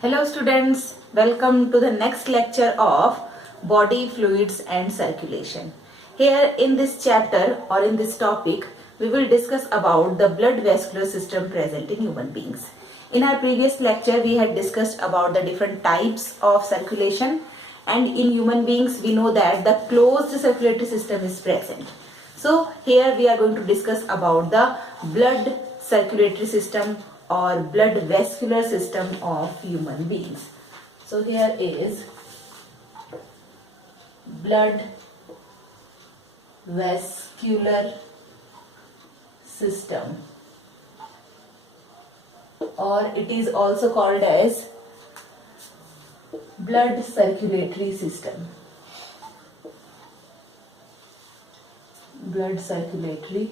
Hello students, welcome to the next lecture of body fluids and circulation. Here in this chapter or in this topic, we will discuss about the blood vascular system present in human beings. In our previous lecture, we had discussed about the different types of circulation, and in human beings, we know that the closed circulatory system is present. So here we are going to discuss about the blood circulatory system or blood vascular system of human beings. So here is blood vascular system, or it is also called as blood circulatory system. Blood circulatory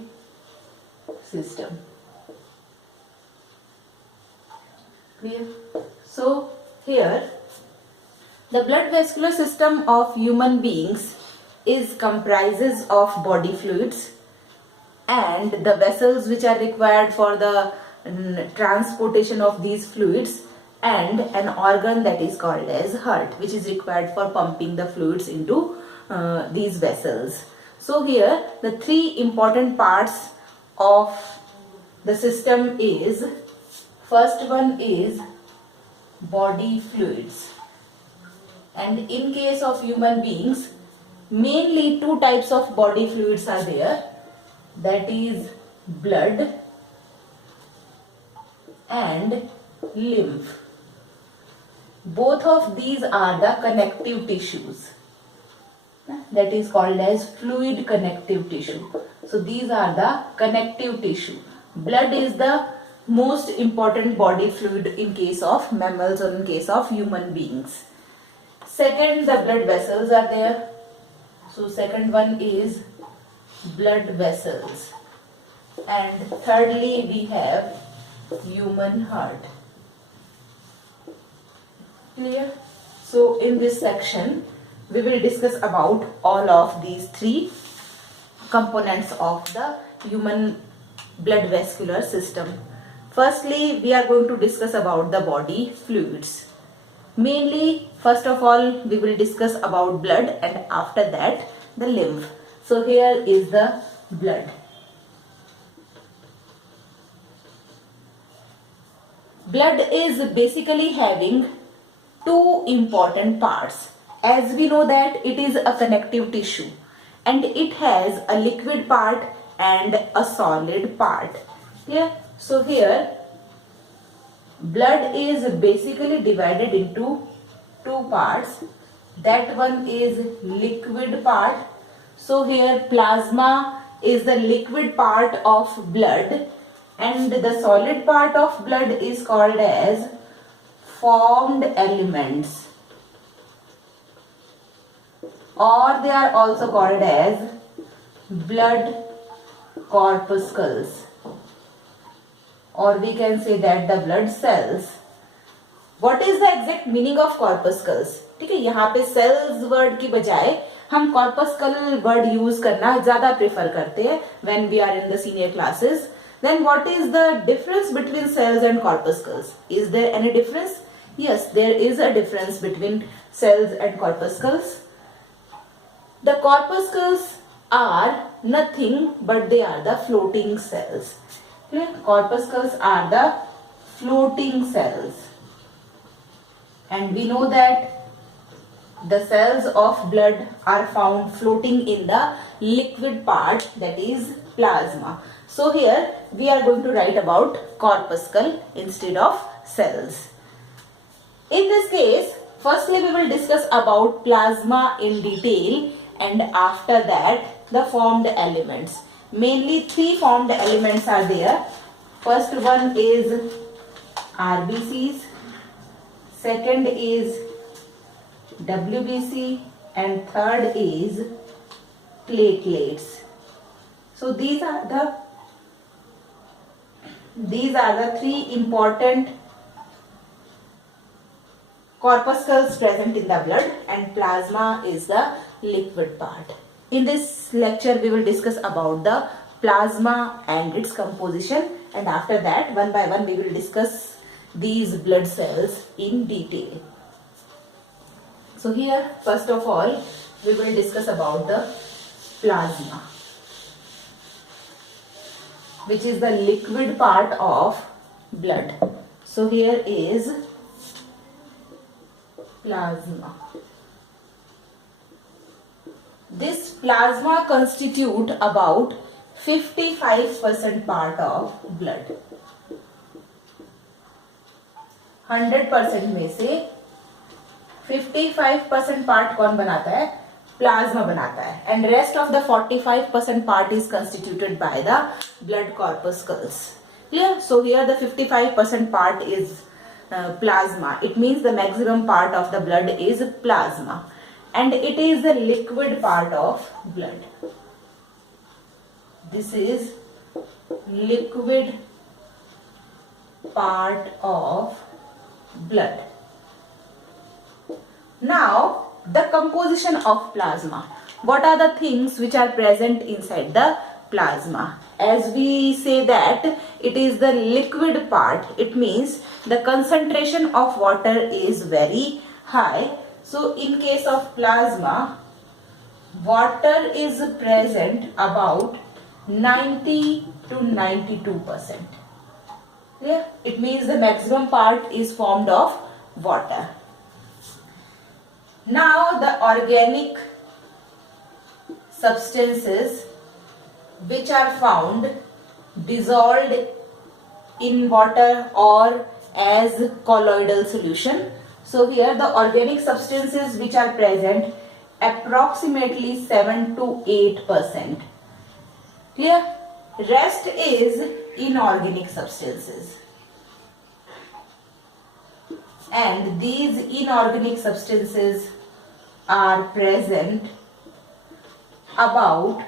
system. Clear? So here the blood vascular system of human beings is comprises of body fluids and the vessels which are required for the transportation of these fluids, and an organ that is called as heart, which is required for pumping the fluids into these vessels. So here the three important parts of the system is, first one is body fluids, and in case of human beings mainly two types of body fluids are there, that is blood and lymph. Both of these are the connective tissues, that is called as fluid connective tissue. So these are the connective tissue. Blood is the most important body fluid in case of mammals or in case of human beings. Second, the blood vessels are there. So second one is blood vessels, and thirdly we have human heart. Clear? So in this section we will discuss about all of these three components of the human blood vascular system. Firstly, we are going to discuss about the body fluids. Mainly, first of all, we will discuss about blood, and after that the lymph. So here is the blood. Blood is basically having two important parts. As we know that it is a connective tissue and it has a liquid part and a solid part. Yeah. So here blood is basically divided into two parts. That one is liquid part. So here plasma is the liquid part of blood, and the solid part of blood is called as formed elements, or they are also called as blood corpuscles, or we can say that the blood cells. What is the exact meaning of corpuscles? ठीक है, यहाँ पे cells word की बजाय हम corpuscle word use करना ज़्यादा prefer करते हैं when we are in the senior classes. Then what is the difference between cells and corpuscles? Is there any difference? Yes, there is a difference between cells and corpuscles. The corpuscles are nothing but they are the floating cells. Okay? Corpuscles are the floating cells, and we know that the cells of blood are found floating in the liquid part, that is plasma. So here we are going to write about corpuscle instead of cells. In this case, firstly we will discuss about plasma in detail, and after that the formed elements. Mainly three formed elements are there. First one is RBCs, second is WBC, and third is platelets. So these are the three important corpuscles present in the blood, and plasma is the liquid part. In this lecture we will discuss about the plasma and its composition, and after that one by one we will discuss these blood cells in detail. So here, first of all, we will discuss about the plasma, which is the liquid part of blood. So here is plasma. This plasma constitute about 55% part of blood. 100% में से 55% part कौन बनाता है? Plasma बनाता है. And rest of the 45% part is constituted by the blood corpuscles. Clear? So here the 55% part is plasma. It means the maximum part of the blood is plasma. And it is the liquid part of blood. This is liquid part of blood. Now, the composition of plasma. What are the things which are present inside the plasma? As we say that it is the liquid part, it means the concentration of water is very high. So, in case of plasma, water is present about 90 to 92%. Yeah? It means the maximum part is formed of water. Now the organic substances which are found dissolved in water or as colloidal solution. So here the organic substances which are present approximately 7 to 8%. Clear? Rest is inorganic substances. And these inorganic substances are present about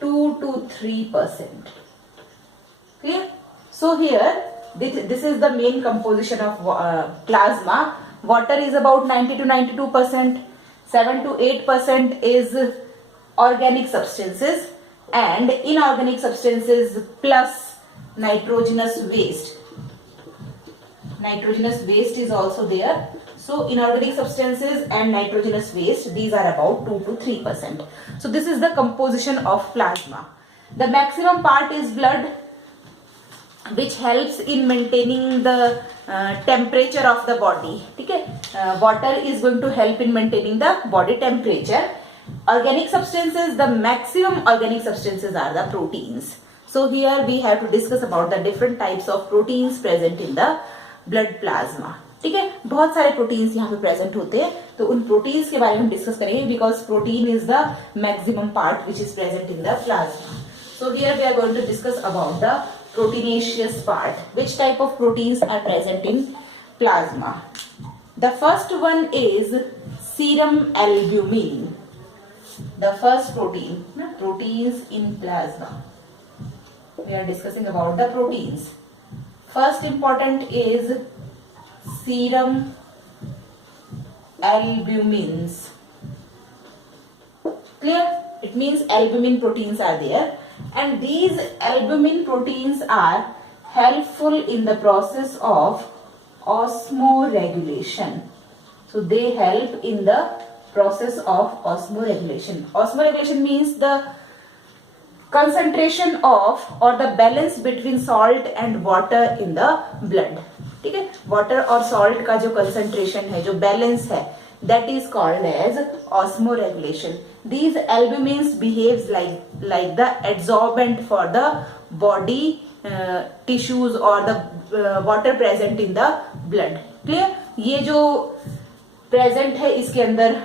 2 to 3%. Clear? So here this is the main composition of plasma. Water is about 90 to 92%, 7 to 8% is organic substances, and inorganic substances plus nitrogenous waste. Nitrogenous waste is also there. So inorganic substances and nitrogenous waste, these are about 2 to 3%. So this is the composition of plasma. The maximum part is blood, which helps in maintaining the temperature of the body. Okay? Water is going to help in maintaining the body temperature. Organic substances, the maximum organic substances are the proteins. So here we have to discuss about the different types of proteins present in the blood plasma. ठीक है, बहुत सारे proteins यहाँ पे present होते हैं, तो उन प्रोटीन्स के बारे में हम डिस्कस करेंगे, because protein is the maximum part which is present in the plasma. So here we are going to discuss about the proteinaceous part. Which type of proteins are present in plasma? The first one is serum albumin. The first protein, proteins in plasma. We are discussing about the proteins. First important is serum albumins. Clear? It means albumin proteins are there, and these albumin proteins are helpful in the process of osmoregulation. So they help in the process of osmoregulation. Osmoregulation means the concentration of or the balance between salt and water in the blood. ठीक है, water और salt का जो concentration है, जो balance है, that is called as osmoregulation. These albumins behaves like the adsorbent for the body tissues or the water present in the blood. Clear? ये जो present है इसके अंदर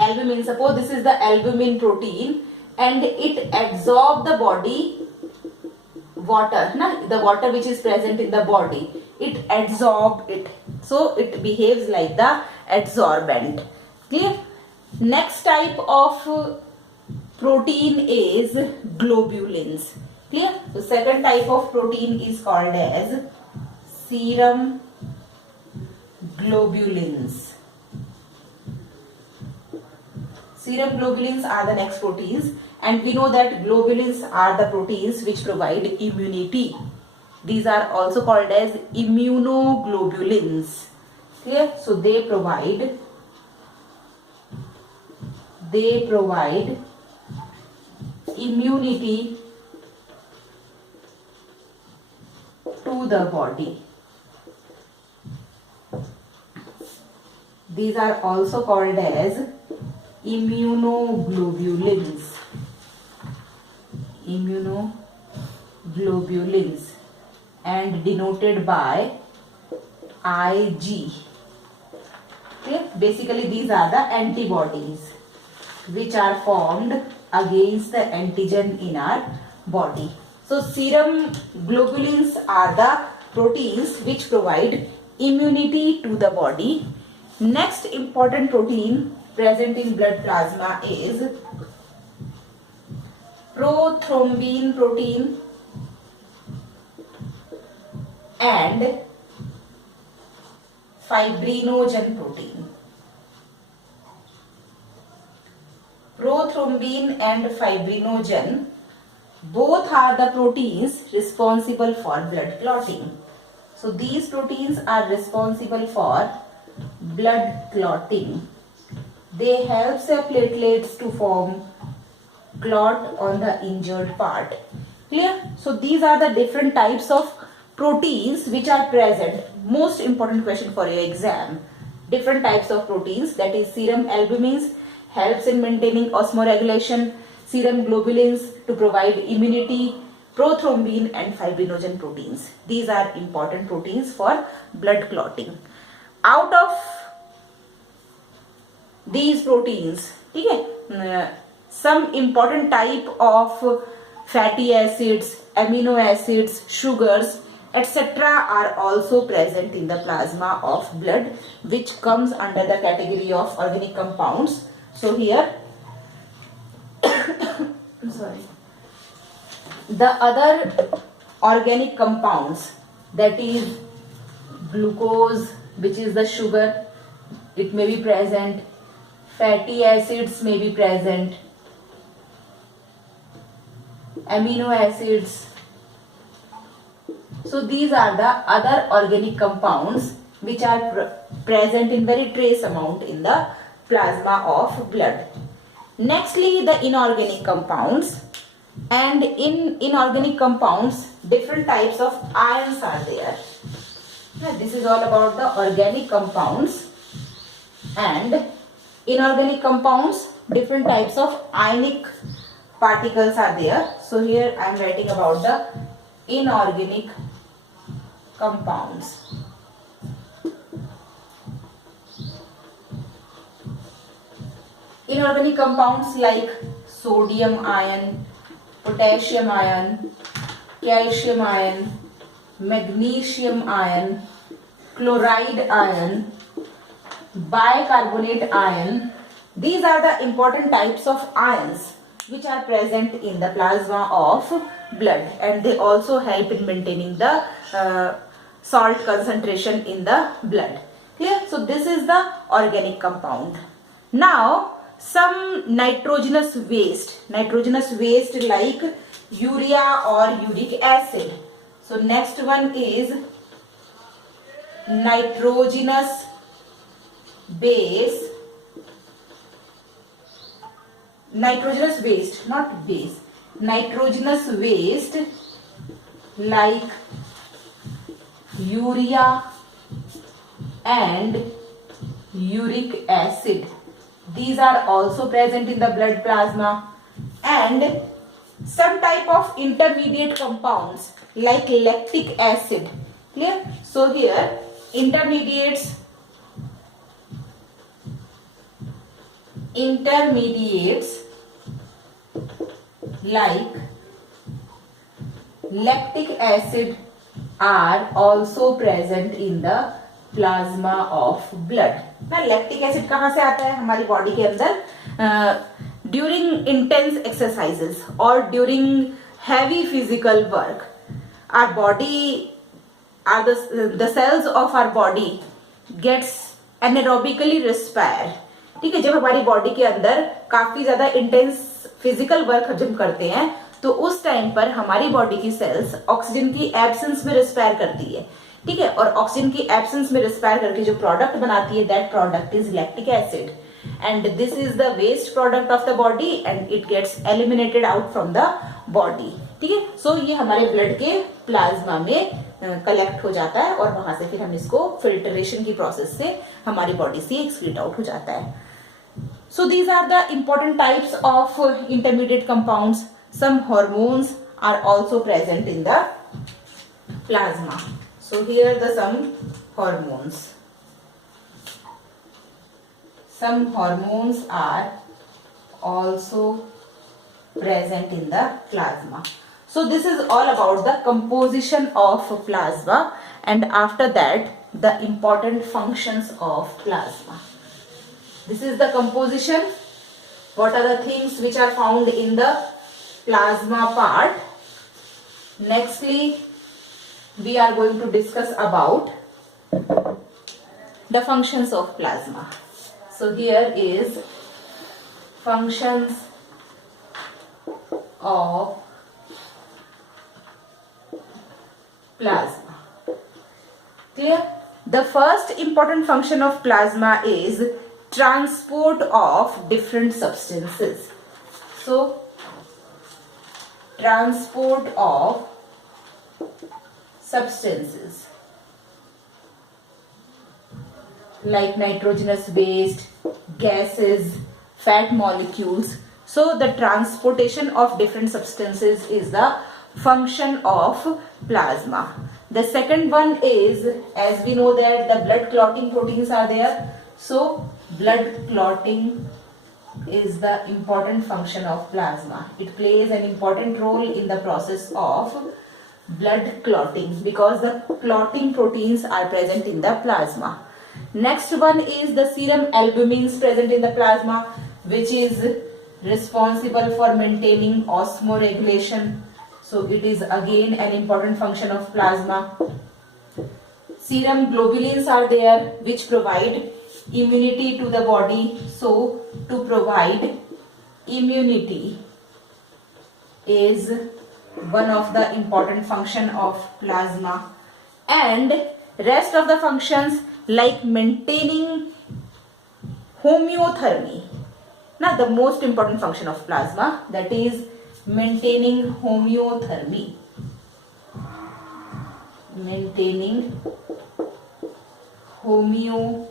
albumin, suppose this is the albumin protein, and it absorb the body water, the water which is present in the body, it absorb it, so it behaves like the adsorbent. Clear? Next type of protein is globulins. Clear? The second type of protein is called as serum globulins. Serum globulins are the next proteins, and we know that globulins are the proteins which provide immunity. These are also called as immunoglobulins. Clear? So they provide immunity to the body. These are also called as immunoglobulins. Immunoglobulins, and denoted by Ig. Okay? Basically, these are the antibodies which are formed against the antigen in our body. So serum globulins are the proteins which provide immunity to the body. Next important protein present in blood plasma is prothrombin protein and fibrinogen protein. Prothrombin and fibrinogen both are the proteins responsible for blood clotting. So these proteins are responsible for blood clotting. They help the platelets to form clot on the injured part. Clear? So these are the different types of proteins which are present. Most important question for your exam. Different types of proteins, that is serum albumins helps in maintaining osmoregulation, serum globulins to provide immunity, prothrombin and fibrinogen proteins. These are important proteins for blood clotting. Out of these proteins, some important type of fatty acids, amino acids, sugars, etc. are also present in the plasma of blood, which comes under the category of organic compounds. So here, the other organic compounds, that is glucose, which is the sugar, it may be present, fatty acids may be present, amino acids. So these are the other organic compounds which are present in very trace amount in the plasma of blood. Nextly, the inorganic compounds, and in inorganic compounds different types of ions are there. This is all about the organic compounds, and inorganic compounds, different types of ionic particles are there. So here I am writing about the inorganic compounds. Inorganic compounds like sodium ion, potassium ion, calcium ion, magnesium ion, chloride ion, bicarbonate ion. These are the important types of ions which are present in the plasma of blood, and they also help in maintaining the salt concentration in the blood. Clear? So this is the organic compound. Now some nitrogenous waste like urea or uric acid. So next one is nitrogenous base, nitrogenous waste, not base, nitrogenous waste like urea and uric acid. These are also present in the blood plasma. And some type of intermediate compounds like lactic acid. Clear? So here intermediates like lactic acid are also present in the plasma of blood. ना lactic acid कहाँ से आता है हमारी body के अंदर? During intense exercises और during heavy physical work, our body the cells of our body gets anaerobically respire. ठीक है, जब हमारी बॉडी के अंदर काफी ज्यादा इंटेंस फिजिकल वर्क जब करते हैं तो उस टाइम पर हमारी बॉडी की सेल्स ऑक्सीजन की एब्सेंस में रिस्पायर करती है, ठीक है, और ऑक्सीजन की एब्सेंस में रिस्पायर करके जो प्रोडक्ट बनाती है, that product is lactic acid, and this is the waste product of the body and it gets eliminated out from the body, ठीक है। सो ये हमारे ब्लड के प्लाज्मा में कलेक्ट हो जाता है और वहां से फिर हम इसको फिल्ट्रेशन की प्रोसेस से हमारी बॉडी से एक्सक्रीट आउट हो जाता है। So these are the important types of intermediate compounds. Some hormones are also present in the plasma. So here the some hormones. Some hormones are also present in the plasma. So this is all about the composition of plasma, and after that the important functions of plasma. This is the composition. What are the things which are found in the plasma part? Nextly, we are going to discuss about the functions of plasma. So here is functions of plasma. Clear? The first important function of plasma is transport of different substances. So transport of substances like nitrogenous waste, gases, fat molecules. So the transportation of different substances is the function of plasma. The second one is, as we know that the blood clotting proteins are there. So blood clotting is the important function of plasma. It plays an important role in the process of blood clotting because the clotting proteins are present in the plasma. Next one is the serum albumins present in the plasma, which is responsible for maintaining osmoregulation. So it is again an important function of plasma. Serum globulins are there, which provide immunity to the body. So to provide immunity is one of the important function of plasma. And rest of the functions like maintaining homeothermy. Now the most important function of plasma, that is maintaining homeothermy. Maintaining homeothermy.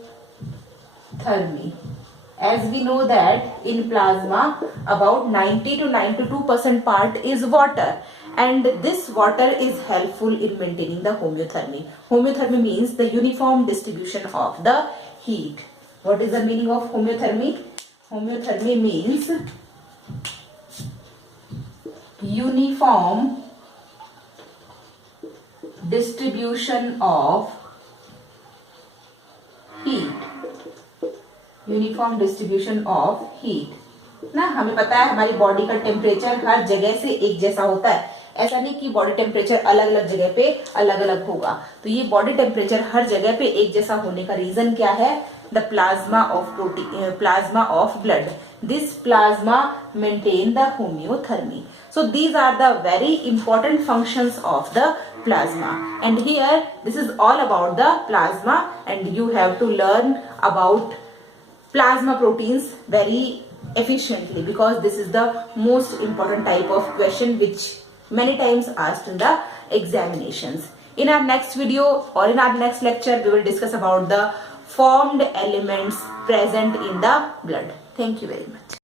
As we know that in plasma about 90 to 92% part is water, and this water is helpful in maintaining the homeothermy. Homeothermy means the uniform distribution of the heat. What is the meaning of homeothermy? Homeothermy means uniform distribution of heat. Uniform distribution of heat ना, हमें पता है हमारी body का temperature हर जगह से एक जैसा होता है। ऐसा नहीं कि बॉडी टेम्परेचर अलग अलग जगह पे अलग अलग होगा। तो ये बॉडी टेम्परेचर हर जगह पे एक जैसा होने का रीजन क्या है? The plasma of protein, plasma of blood. This plasma maintain the होम्योथर्मी. So these are the very important functions of the plasma, and here this is all about the plasma, and you have to learn about plasma proteins very efficiently because this is the most important type of question which many times asked in the examinations. In our next video or in our next lecture, we will discuss about the formed elements present in the blood. Thank you very much.